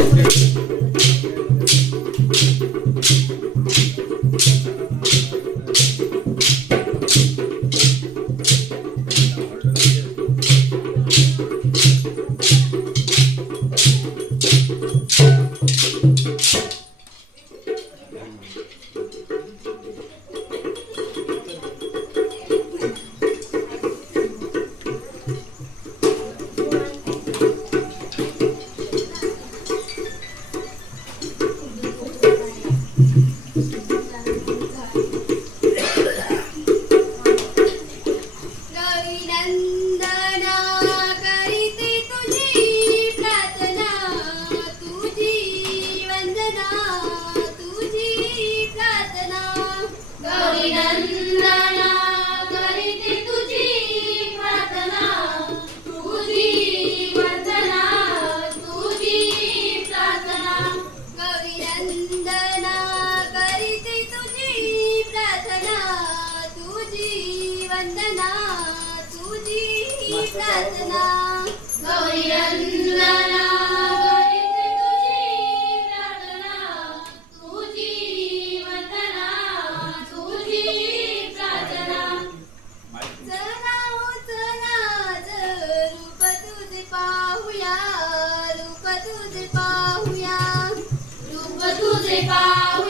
Thank you. प्रार्थना. तुझी वंदना तुझी प्रार्थना. तुझे